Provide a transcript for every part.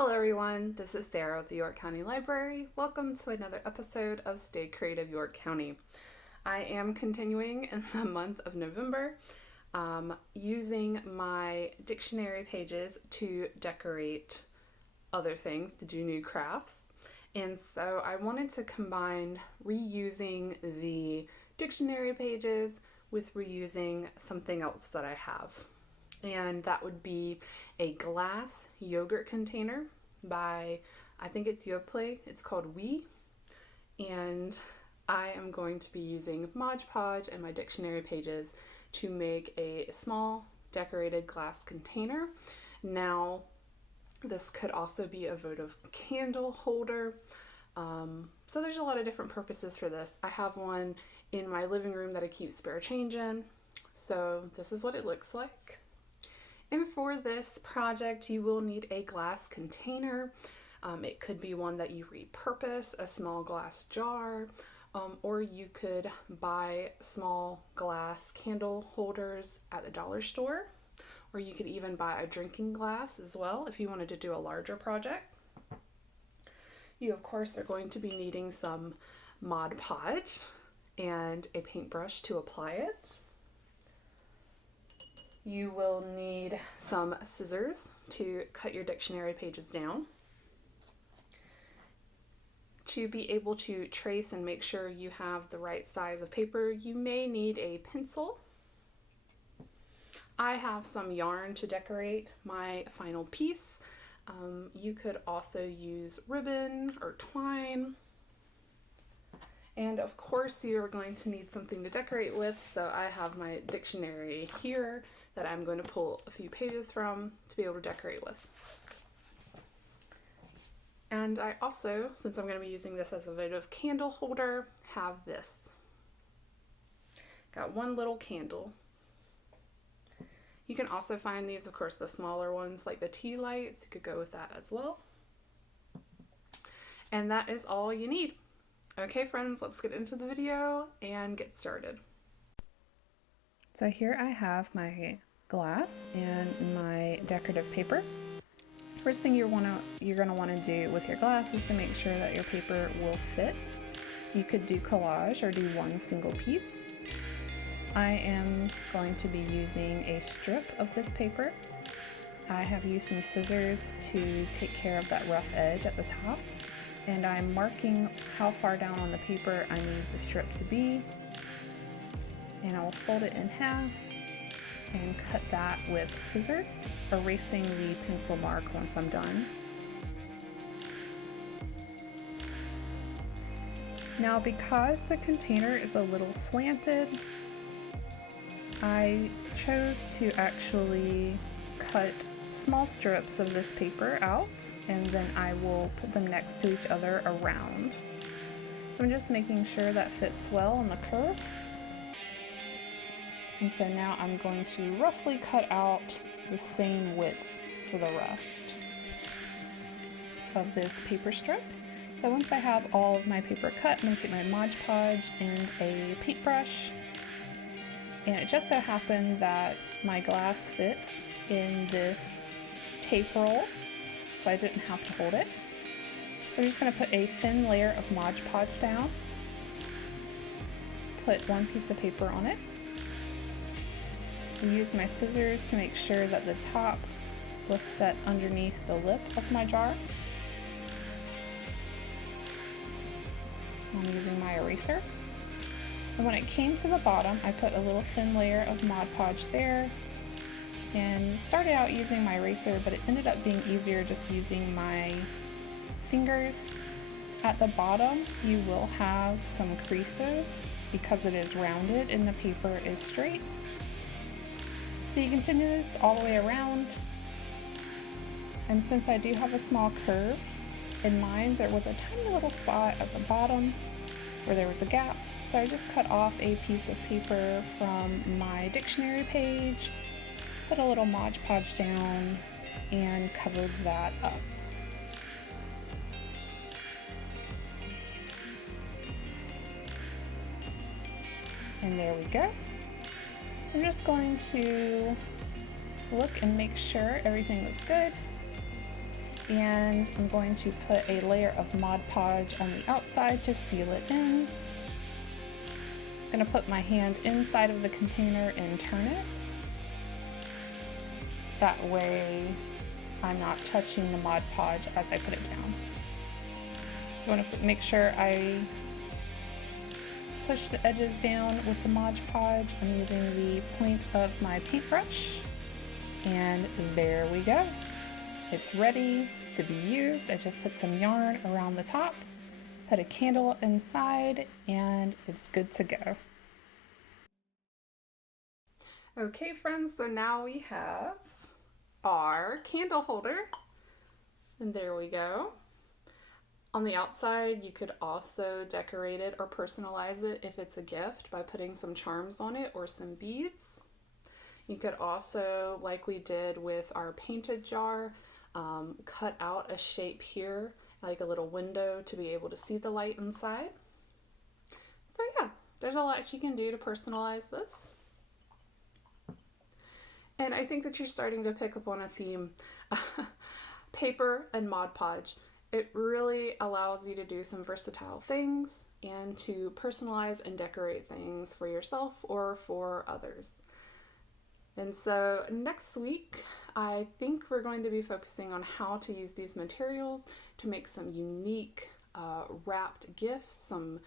Hello everyone, this is Sarah with the York County Library. Welcome to another episode of Stay Creative York County. I am continuing in the month of November using my dictionary pages to decorate other things, to do new crafts. And so I wanted to combine reusing the dictionary pages with reusing something else that I have. And that would be a glass yogurt container by, I think it's Yoplait. It's called We. And I am going to be using Mod Podge and my dictionary pages to make a small decorated glass container. Now, this could also be a votive candle holder. So there's a lot of different purposes for this. I have one in my living room that I keep spare change in. So this is what it looks like. And for this project, you will need a glass container. It could be one that you repurpose, a small glass jar, or you could buy small glass candle holders at the dollar store, or you could even buy a drinking glass as well if you wanted to do a larger project. You, of course, are going to be needing some Mod Podge and a paintbrush to apply it. You will need some scissors to cut your dictionary pages down. To be able to trace and make sure you have the right size of paper, you may need a pencil. I have some yarn to decorate my final piece. You could also use ribbon or twine. And of course you are going to need something to decorate with, so I have my dictionary here that I'm going to pull a few pages from to be able to decorate with. And I also, since I'm going to be using this as a votive candle holder, have this. Got one little candle. You can also find these, of course, the smaller ones like the tea lights. You could go with that as well. And that is all you need. Okay friends, let's get into the video and get started. So here I have my glass and my decorative paper. First thing you're gonna want to do with your glass is to make sure that your paper will fit. You could do collage or do one single piece. I am going to be using a strip of this paper. I have used some scissors to take care of that rough edge at the top. And I'm marking how far down on the paper I need the strip to be. And I will fold it in half and cut that with scissors, erasing the pencil mark once I'm done. Now, because the container is a little slanted, I chose to actually cut small strips of this paper out, and then I will put them next to each other around. So I'm just making sure that fits well on the curve. And so now I'm going to roughly cut out the same width for the rest of this paper strip. So once I have all of my paper cut, I'm going to take my Mod Podge and a paintbrush. And it just so happened that my glass fit in this tape roll, so I didn't have to hold it. So I'm just going to put a thin layer of Mod Podge down, put one piece of paper on it, use my scissors to make sure that the top was set underneath the lip of my jar. I'm using my eraser. And when it came to the bottom, I put a little thin layer of Mod Podge there, and started out using my eraser, but it ended up being easier just using my fingers. At the bottom, you will have some creases because it is rounded and the paper is straight. So you continue this all the way around. And since I do have a small curve in mind, there was a tiny little spot at the bottom where there was a gap. So I just cut off a piece of paper from my dictionary page, put a little Mod Podge down, and covered that up. And there we go. So I'm just going to look and make sure everything looks good. and I'm going to put a layer of Mod Podge on the outside to seal it in. I'm going to put my hand inside of the container and turn it. That way I'm not touching the Mod Podge as I put it down. So I want to make sure I push the edges down with the Mod Podge. I'm using the point of my paintbrush, and there we go. It's ready to be used. I just put some yarn around the top, put a candle inside, and it's good to go. Okay friends, so now we have our candle holder, and there we go. On the outside, you could also decorate it or personalize it if it's a gift by putting some charms on it or some beads. You could also, like we did with our painted jar, cut out a shape here, like a little window to be able to see the light inside. So yeah, there's a lot you can do to personalize this. And I think that you're starting to pick up on a theme. Paper and Mod Podge. It really allows you to do some versatile things and to personalize and decorate things for yourself or for others. And so next week, I think we're going to be focusing on how to use these materials to make some unique wrapped gifts, some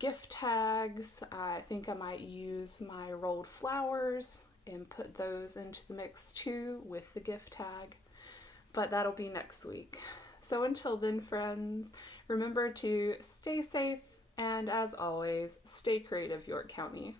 gift tags. I think I might use my rolled flowers and put those into the mix too with the gift tag. But that'll be next week. So until then, friends, remember to stay safe and, as always, stay creative, York County.